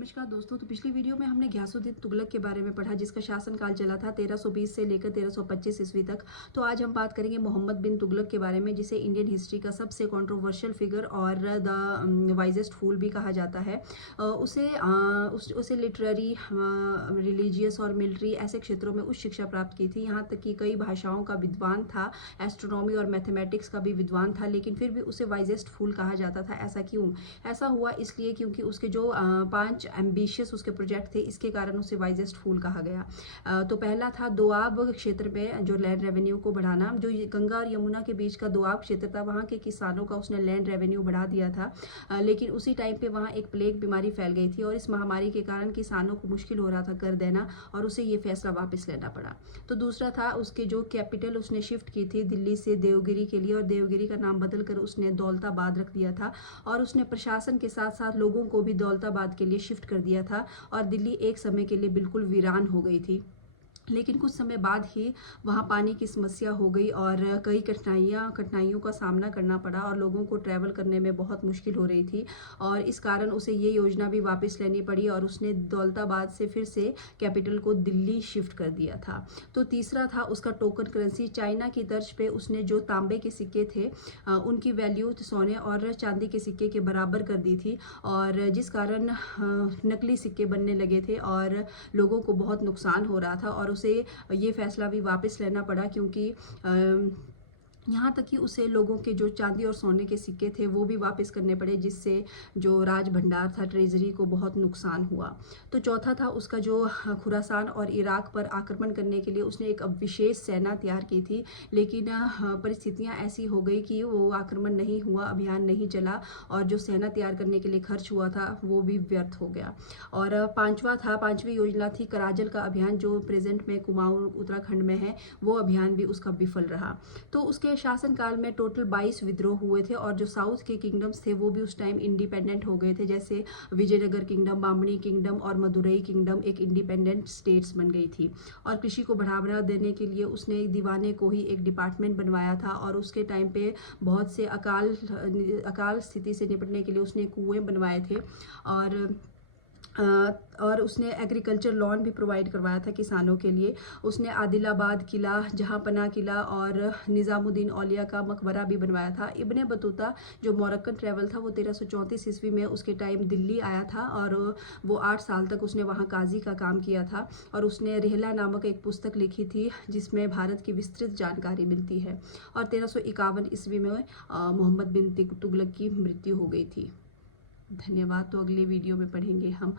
नमस्कार दोस्तों। तो पिछली वीडियो में हमने घियासुद्दीन तुगलक के बारे में पढ़ा, जिसका शासनकाल चला था 1320 से लेकर 1325 ईस्वी तक। तो आज हम बात करेंगे मोहम्मद बिन तुगलक के बारे में, जिसे इंडियन हिस्ट्री का सबसे कंट्रोवर्शियल फिगर और द वाइजेस्ट फूल भी कहा जाता है। उसे लिटरेरी, रिलीजियस और मिलिट्री ऐसे क्षेत्रों में उच्च शिक्षा प्राप्त की थी। यहाँ तक कि कई भाषाओं का विद्वान था, एस्ट्रोनॉमी और मैथमेटिक्स का भी विद्वान था, लेकिन फिर भी उसे वाइजेस्ट फूल कहा जाता था। ऐसा क्यों? ऐसा हुआ इसलिए क्योंकि उसके जो 5 एम्बिशियस उसके प्रोजेक्ट थे, इसके कारण उसे वाइजेस्ट फूल कहा गया। तो पहला था दोआब क्षेत्र में जो लैंड रेवेन्यू को बढ़ाना। जो गंगा और यमुना के बीच का दोआब क्षेत्र था, वहाँ के किसानों का उसने लैंड रेवेन्यू बढ़ा दिया था। लेकिन उसी टाइम पे वहाँ एक प्लेग बीमारी फैल गई थी और इस महामारी के कारण किसानों को मुश्किल हो रहा था कर देना, और उसे ये फैसला वापस लेना पड़ा। तो दूसरा था उसके जो कैपिटल उसने शिफ्ट की थी दिल्ली से देवगिरी के लिए, और देवगिरी का नाम बदल कर उसने दौलताबाद रख दिया था। और उसने प्रशासन के साथ साथ लोगों को भी दौलताबाद के लिए शिफ्ट कर दिया था, और दिल्ली एक समय के लिए बिल्कुल वीरान हो गई थी। लेकिन कुछ समय बाद ही वहाँ पानी की समस्या हो गई और कई कठिनाइयों का सामना करना पड़ा, और लोगों को ट्रैवल करने में बहुत मुश्किल हो रही थी, और इस कारण उसे ये योजना भी वापस लेनी पड़ी और उसने दौलताबाद से फिर से कैपिटल को दिल्ली शिफ्ट कर दिया था। तो तीसरा था उसका टोकन करेंसी। चाइना की तर्ज पे उसने जो तांबे के सिक्के थे उनकी वैल्यू सोने और चांदी के सिक्के के बराबर कर दी थी, और जिस कारण नकली सिक्के बनने लगे थे और लोगों को बहुत नुकसान हो रहा था, और उसे ये फैसला भी वापस लेना पड़ा क्योंकि यहाँ तक कि उसे लोगों के जो चांदी और सोने के सिक्के थे वो भी वापस करने पड़े, जिससे जो राज भंडार था, ट्रेजरी को बहुत नुकसान हुआ। तो चौथा था उसका जो खुरासान और इराक पर आक्रमण करने के लिए उसने एक विशेष सेना तैयार की थी, लेकिन परिस्थितियाँ ऐसी हो गई कि वो आक्रमण नहीं हुआ, अभियान नहीं चला, और जो सेना तैयार करने के लिए खर्च हुआ था वो भी व्यर्थ हो गया। और पांचवी योजना थी कराजल का अभियान, जो प्रेजेंट में कुमाऊं उत्तराखंड में है। वो अभियान भी उसका विफल रहा। तो उसके शासनकाल में टोटल 22 विद्रोह हुए थे, और जो साउथ के किंगडम्स थे वो भी उस टाइम इंडिपेंडेंट हो गए थे, जैसे विजयनगर किंगडम, बामणी किंगडम और मदुरई किंगडम एक इंडिपेंडेंट स्टेट्स बन गई थी। और कृषि को बढ़ावा देने के लिए उसने दीवाने को ही एक डिपार्टमेंट बनवाया था, और उसके टाइम पे बहुत से अकाल स्थिति से निपटने के लिए उसने कुएं बनवाए थे, और उसने एग्रीकल्चर लोन भी प्रोवाइड करवाया था किसानों के लिए। उसने आदिलाबाद किला, जहांपना किला और निज़ामुद्दीन औलिया का मकबरा भी बनवाया था। इब्ने बतूता जो मोरक्कन ट्रैवल था वो 1334 ईस्वी में उसके टाइम दिल्ली आया था, और वो 8 साल तक उसने वहाँ काजी का काम किया था, और उसने रिहला नामक एक पुस्तक लिखी थी जिसमें भारत की विस्तृत जानकारी मिलती है। और 1351 ईस्वी में मोहम्मद बिन तुगलक की मृत्यु हो गई थी। धन्यवाद। तो अगले वीडियो में पढ़ेंगे हम